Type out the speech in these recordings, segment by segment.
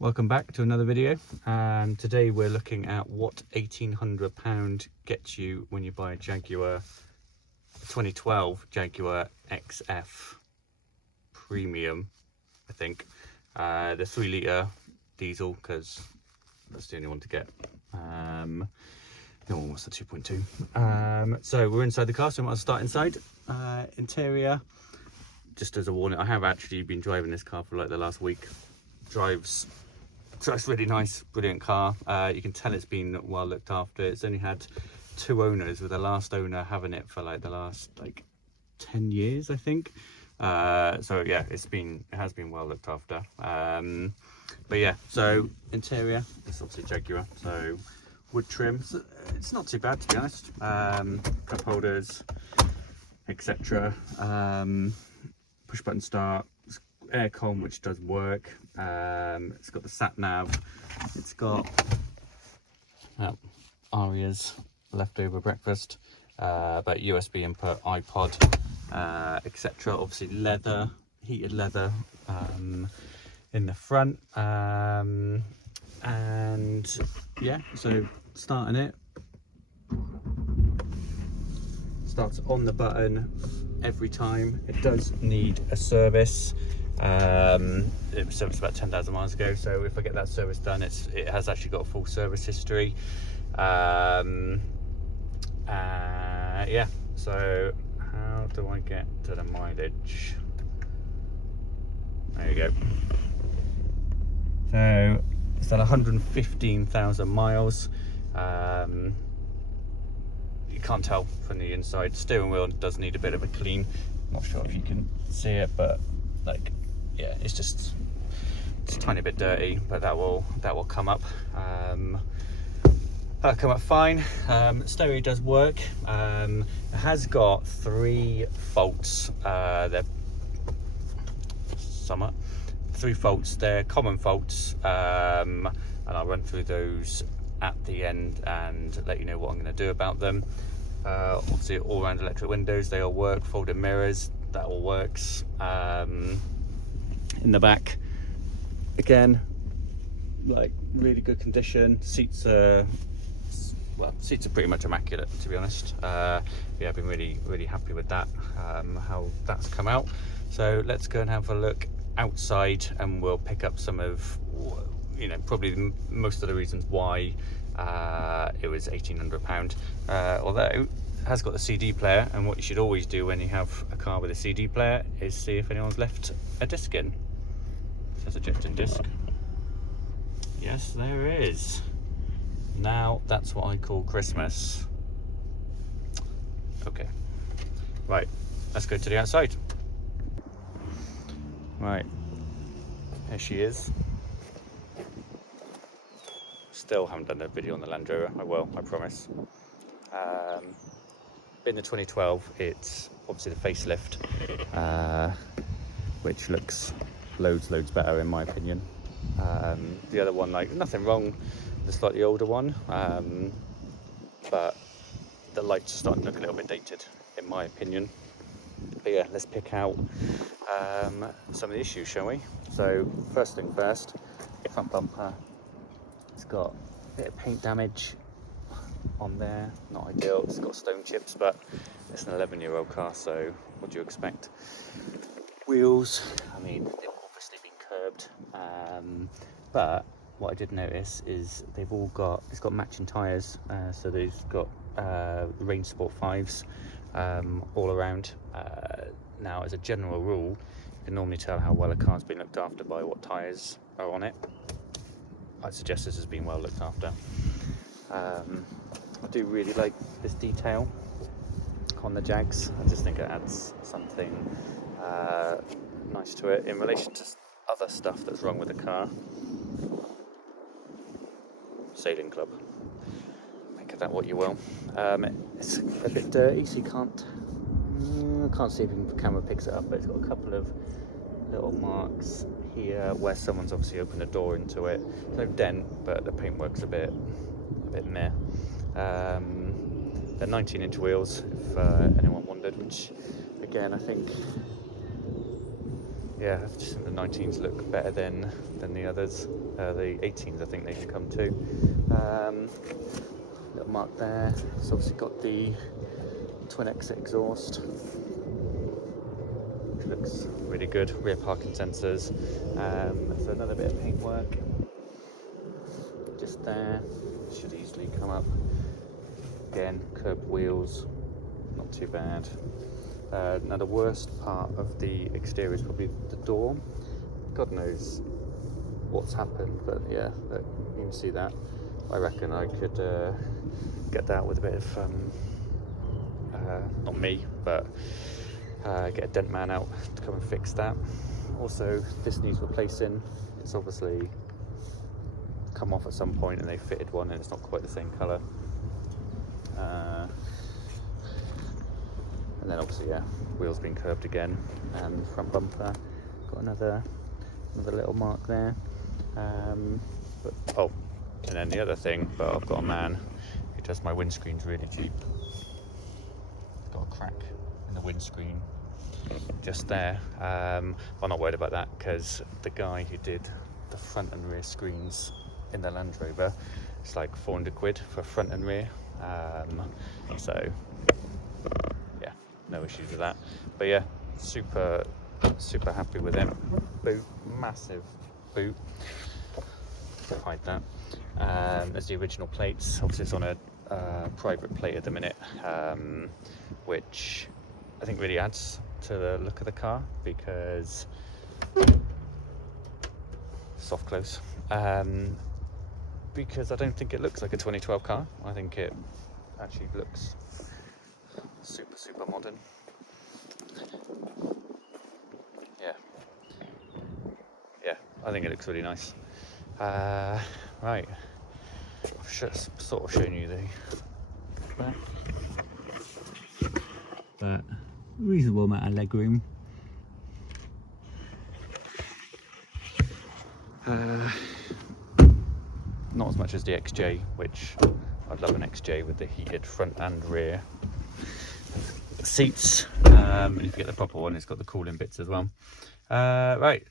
Welcome back to another video, and today we're looking at what £1,800 gets you when you buy a Jaguar 2012 Jaguar XF Premium, I think. The 3-litre diesel, because that's the only one to get. No one wants the 2.2. So we're inside the car, so I might start inside. Interior, just as a warning, I have actually been driving this car for like the last week. Drives really nice, brilliant car. You can tell it's been well looked after. It's only had 2 owners, with the last owner having it for like the last 10 years, I think. So yeah, it has been well looked after. But yeah, so interior, it's obviously Jaguar, so wood trim. So it's not too bad, to be honest. Cup holders, etc. Push button start. Aircon, which does work. It's got the sat nav. It's got Aria's leftover breakfast, but USB input, iPod, etc. Obviously leather, heated leather in the front, and yeah, so starting it, starts on the button every time. It does need a service. It was serviced about 10,000 miles ago, so if I get that service done, it has actually got a full service history. Yeah, so how do I get to the mileage? There you go. So it's done 115,000 miles. You can't tell from the inside. Steering wheel does need a bit of a clean. Not sure if you can see it, but yeah, it's a tiny bit dirty, but that will come up. That'll come up fine. Stereo does work. It has got 3 faults. They're 3 faults. They're common faults, and I'll run through those at the end and let you know what I'm going to do about them. Obviously, all round electric windows, they all work. Folded mirrors, that all works. In the back, again, really good condition. Seats are pretty much immaculate, to be honest. Yeah, I've been really happy with that, how that's come out. So let's go and have a look outside, and we'll pick up some of, probably most of the reasons why it was £1,800. Although it has got the CD player, and what you should always do when you have a car with a CD player is see if anyone's left a disc in. Says ejecting disc. Yes, there is. Now that's what I call Christmas. Okay, right, let's go to the outside. Right, there she is. Still haven't done a video on the Land Rover. I will, I promise. In the 2012, it's obviously the facelift, which looks loads better in my opinion. The other one, nothing wrong with the slightly older one, but the lights are starting to look a little bit dated in my opinion. But yeah, let's pick out some of the issues, shall we? So first thing first, front bumper. It's got a bit of paint damage on there, not ideal. It's got stone chips, but it's an 11-year-old car, so what do you expect? Wheels, I mean, they've obviously been curbed, but what I did notice is it's got matching tyres, so they've got Range Sport 5s all around. Now, as a general rule, you can normally tell how well a car's been looked after by what tyres are on it. I'd suggest this has been well looked after. I do really like this detail on the Jags. I just think it adds something nice to it in relation to other stuff that's wrong with the car. Sailing club, make of that what you will. It's a bit dirty, so you can't see if the camera picks it up, but it's got a couple of little marks here where someone's obviously opened a door into it. No dent, but the paintwork's a bit meh. They're 19-inch wheels, if anyone wondered, which again, I think, yeah, I just think the 19s look better than the others. The 18s I think they can come too. Little mark there. It's obviously got the twin exit exhaust, which looks really good. Rear parking sensors. So another bit of paintwork just there. Should easily come up. Again, curved wheels, not too bad. Now the worst part of the exterior is probably the door. God knows what's happened, but yeah, look, you can see that. I reckon I could get that with a bit of, not me, but get a dent man out to come and fix that. Also, this needs replacing. It's obviously come off at some point and they fitted one and it's not quite the same colour. And then obviously, yeah, wheels being curved again, and front bumper got another little mark there. Oh, and then the other thing, but I've got a man who does my windscreens really cheap. Got a crack in the windscreen just there. I'm not worried about that because the guy who did the front and rear screens in the Land Rover, it's like 400 quid for front and rear. So yeah, no issues with that. But yeah, super happy with it. Boot, massive boot. Hide that. There's the original plates. Obviously it's on a private plate at the minute, which I think really adds to the look of the car because soft close. Because I don't think it looks like a 2012 car. I think it actually looks super modern. Yeah, I think it looks really nice. Right, I've sort of shown you the back, but reasonable amount of legroom. Not as much as the XJ, which I'd love an XJ with the heated front and rear seats. And if you get the proper one, it's got the cooling bits as well. Right,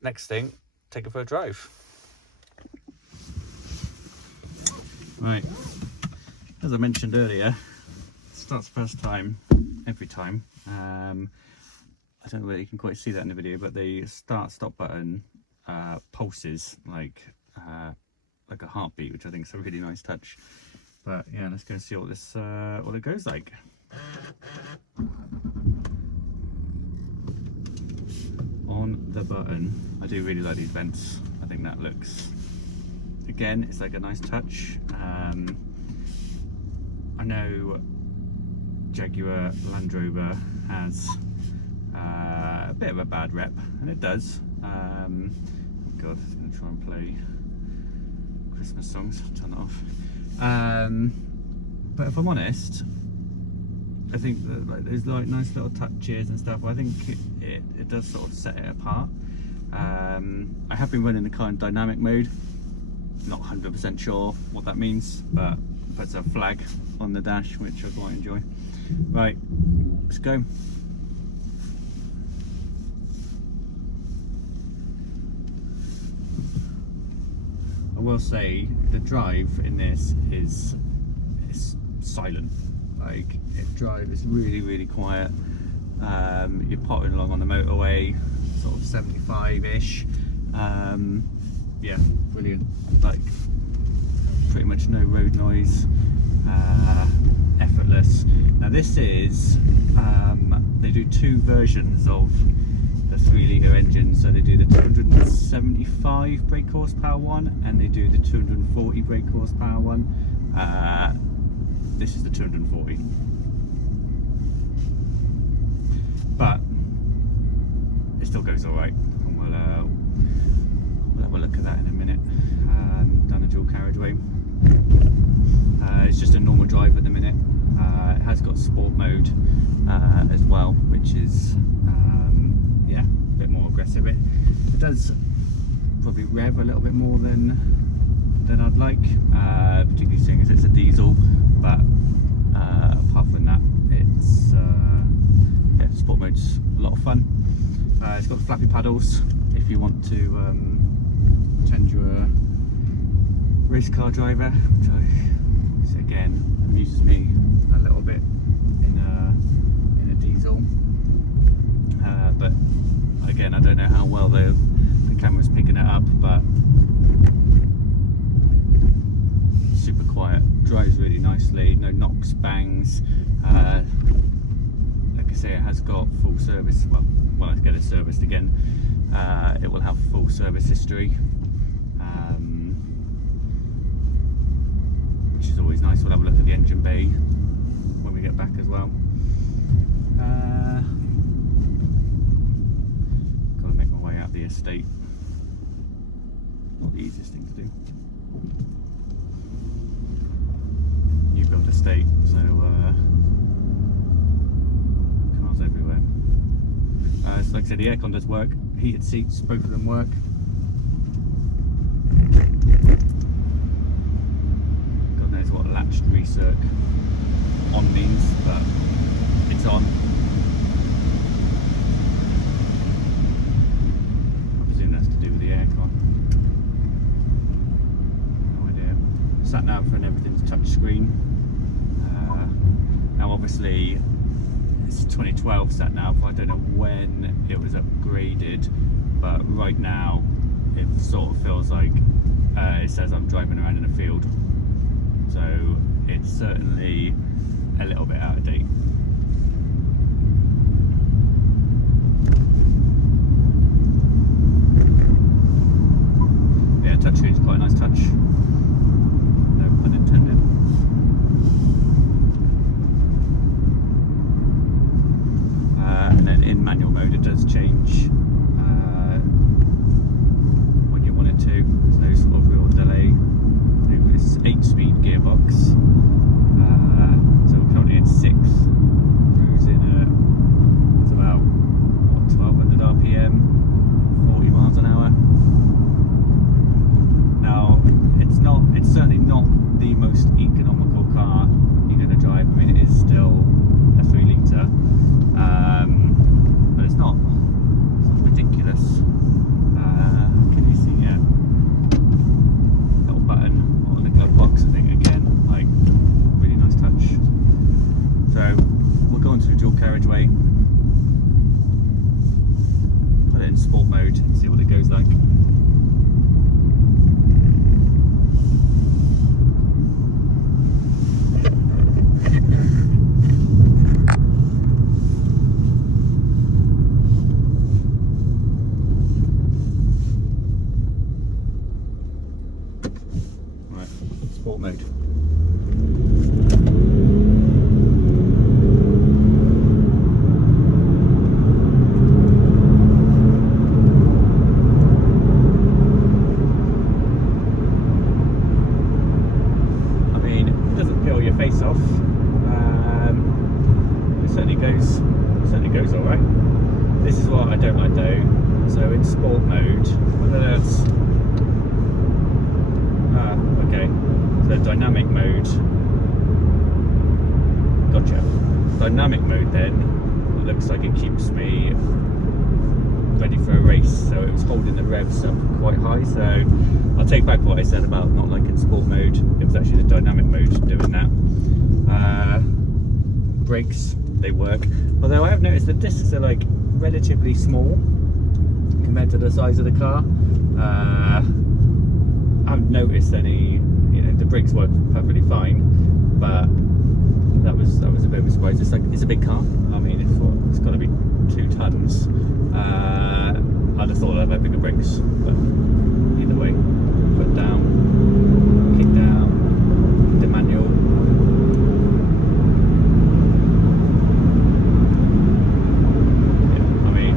next thing, take it for a drive. Right, as I mentioned earlier, it starts first time every time. I don't know whether you can quite see that in the video, but the start-stop button pulses like a heartbeat, which I think is a really nice touch. But yeah, let's go and see what this what it goes like. On the button, I do really like these vents. I think that looks, again, it's like a nice touch. I know Jaguar Land Rover has a bit of a bad rep, and it does. God, I'm going to try and play Christmas songs, turn it off. But if I'm honest, I think that like there's like nice little touches and stuff. I think it does sort of set it apart. I have been running the car in dynamic mode. Not 100% sure what that means, but it puts a flag on the dash, which I quite enjoy. Right, let's go. I will say the drive in this is silent. Like, it drives really quiet. You're pottering along on the motorway, sort of 75-ish. Yeah, brilliant. Like, pretty much no road noise. Effortless. Now this is, they do two versions of the 3-litre engine. So they do the 275 brake horsepower one, and they do the 240 brake horsepower one. This is the 240. But it still goes all right, and we'll have a look at that in a minute. Down the dual carriageway. It's just a normal drive at the minute. It has got sport mode as well, which is yeah, a bit more aggressive. It does probably rev a little bit more than I'd like, particularly seeing as it's a diesel. roads, a lot of fun. It's got the flappy paddles if you want to pretend you're a race car driver, which again amuses me a little bit in a diesel. But again, I don't know how well the camera's picking it up, but super quiet, drives really nicely, no knocks, bangs. Like I say, it has got full service. Well, when I get it serviced again, it will have full service history, which is always nice. We'll have a look at the engine bay when we get back as well. Got to make my way out the estate. Not the easiest thing to do. New build estate, so cars everywhere. So like I said, the aircon does work. Heated seats, both of them work. God knows what latched recirc on means, but it's on. I presume that's to do with the aircon. No idea. Sat nav and everything's touch screen. Now obviously it's 2012 sat nav. I don't know when it was upgraded, but right now it sort of feels like it says I'm driving around in a field. So it's certainly a little bit out of date. Yeah, touchscreen's quite a nice touch. No pun intended. And then in manual mode it does change when you want it to. There's no sort of real delay. It's 8-speed gearbox, so we're currently in 6th, cruising at it's about what, 1200 RPM, 40 miles an hour. Now it's certainly not the most economical car you're going to drive. I mean, it is still a 3 litre, but it's not ridiculous. Can you see? Yeah, little button on the glove box. I think again, like, really nice touch. So we'll go into the dual carriageway, put it in sport mode, see what it goes like. Sport mode. I mean, it doesn't peel your face off. It certainly goes all right. This is what I don't like though. So in sport mode, whether that's okay. The dynamic mode, gotcha. Dynamic mode then looks like it keeps me ready for a race, so it was holding the revs up quite high. So I'll take back what I said about not liking sport mode. It was actually the dynamic mode doing that. Brakes, they work, although I have noticed the discs are like relatively small compared to the size of the car. I haven't noticed any. The brakes work perfectly fine, but that was a bit of a surprise. It's a big car. I mean, it's got to be 2 tons. I'd have thought I'd have bigger brakes, but either way, foot down, kick down, the manual. Yeah, I mean,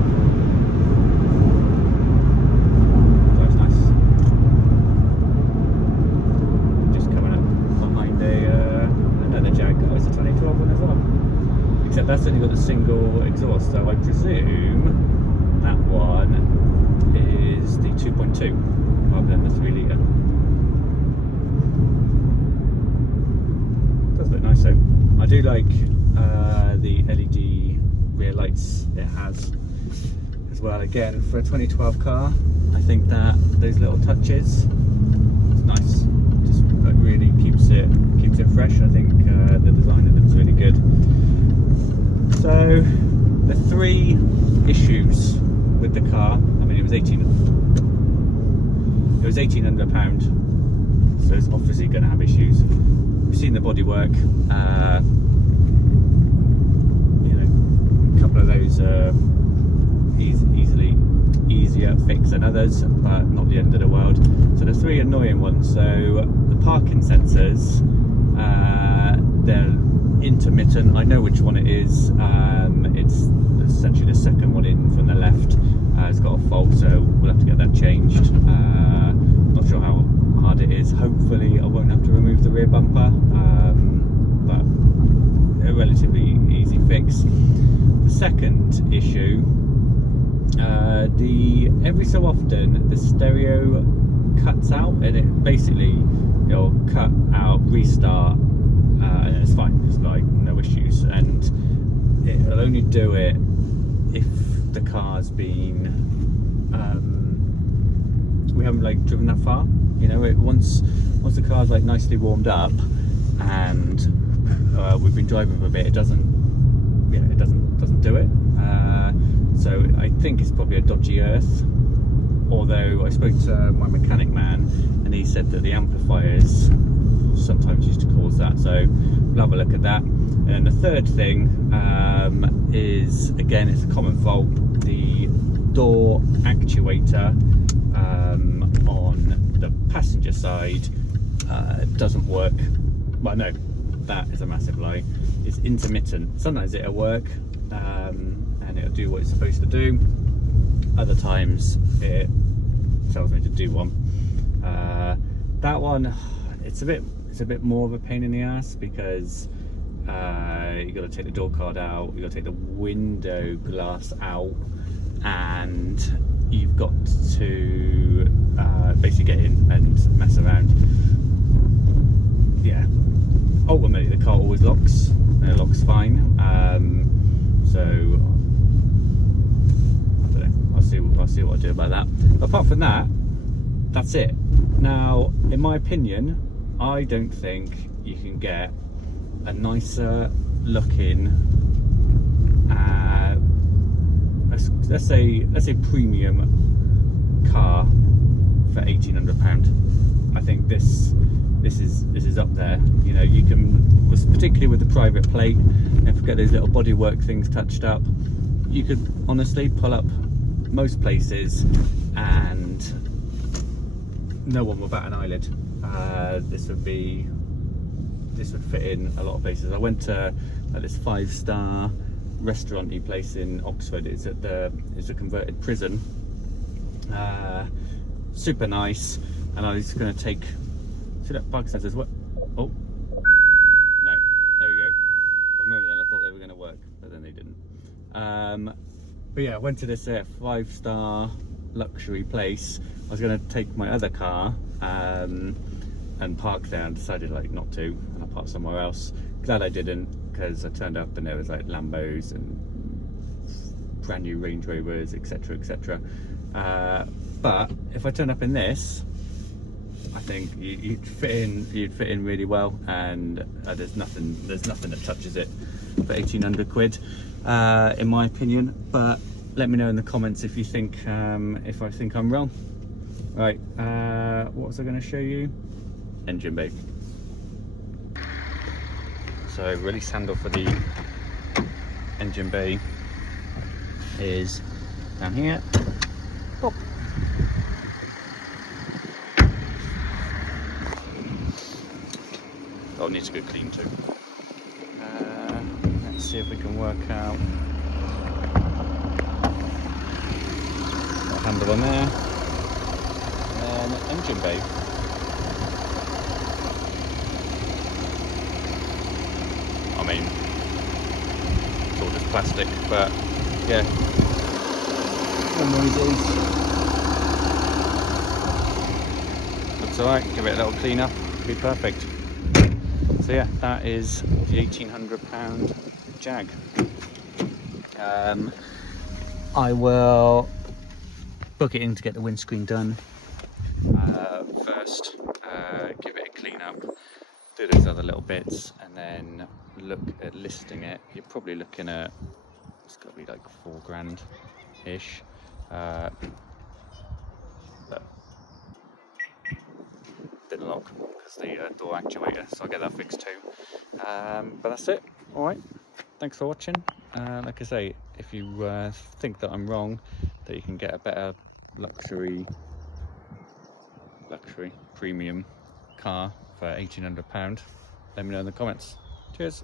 that's nice. Another Jaguar. It's a 2012 one as well, except that's only got a single exhaust, so I presume that one is the 2.2 rather than the 3 litre. Does look nice though. I do like the LED rear lights it has as well. Again, for a 2012 car, I think that those little touches, it's nice. Just really keeps it fresh. I think the design of it's really good. So the 3 issues with the car, I mean, it was £1,800, so it's obviously going to have issues. We've seen the bodywork. You know, a couple of those are easier fix than others, but not the end of the world. So the 3 annoying ones. So the parking sensors, they're intermittent. I know which one it is. It's essentially the second one in from the left. It's got a fault, so we'll have to get that changed. Not sure how hard it is. Hopefully I won't have to remove the rear bumper, but a relatively easy fix. The second issue, every so often the stereo cuts out, and it basically, it'll cut out, restart, and it's fine. It's like no issues, and it'll only do it if the car's been we haven't like driven that far. You know, once the car's like nicely warmed up and we've been driving for a bit, it doesn't do it. So I think it's probably a dodgy earth, although I spoke to my mechanic man and he said that the amplifiers sometimes used to cause that, so we'll have a look at that. And the third thing is, again, it's a common fault, the door actuator on the passenger side doesn't work. Well, no, that is a massive lie. It's intermittent. Sometimes it'll work and it'll do what it's supposed to do. Other times it tells me to do one. That one, it's a bit more of a pain in the ass, because you got to take the door card out, you got to take the window glass out, and you've got to basically get in and mess around. Yeah, ultimately the car always locks, and it locks fine. So I don't know, I'll see what I do about that. But apart from that, that's it. Now, in my opinion, I don't think you can get a nicer looking, let's say premium car for £1,800. I think this is up there. You know, you can, particularly with the private plate, and forget those little bodywork things touched up, you could honestly pull up most places and no one will bat an eyelid. This would fit in a lot of places. I went to this 5-star restaurant-y place in Oxford. It's a converted prison. Super nice. And I was going to take, see that parking sensors? What? Oh, no, there we go. For a moment then I thought they were going to work, but then they didn't. But yeah, I went to this 5-star luxury place. I was going to take my other car and park there, and decided like not to, and I parked somewhere else. Glad I didn't, because I turned up and there was like Lambos and brand new Range Rovers, etc, etc. But if I turned up in this, I think you'd fit in really well, and there's nothing that touches it for 1,800 quid, in my opinion. But let me know in the comments if you think if I think I'm wrong. Right, what was I going to show you? Engine bay. So release handle for the engine bay is down here. Pop. Oh, it needs to go clean too. Let's see if we can work out that handle on there. And engine bay. I mean, it's all just plastic, but yeah, no noises. Looks alright. Give it a little clean up, be perfect. So yeah, that is the £1,800 Jag. I will book it in to get the windscreen done first, give it a clean up, do those other little bits, and then look at listing it. You're probably looking at, it's got to be like £4 ish, but didn't lock because the door actuator, so I'll get that fixed too. But that's it. All right, thanks for watching. Like I say, if you think that I'm wrong, that you can get a better luxury premium car for £1,800, let me know in the comments. Cheers.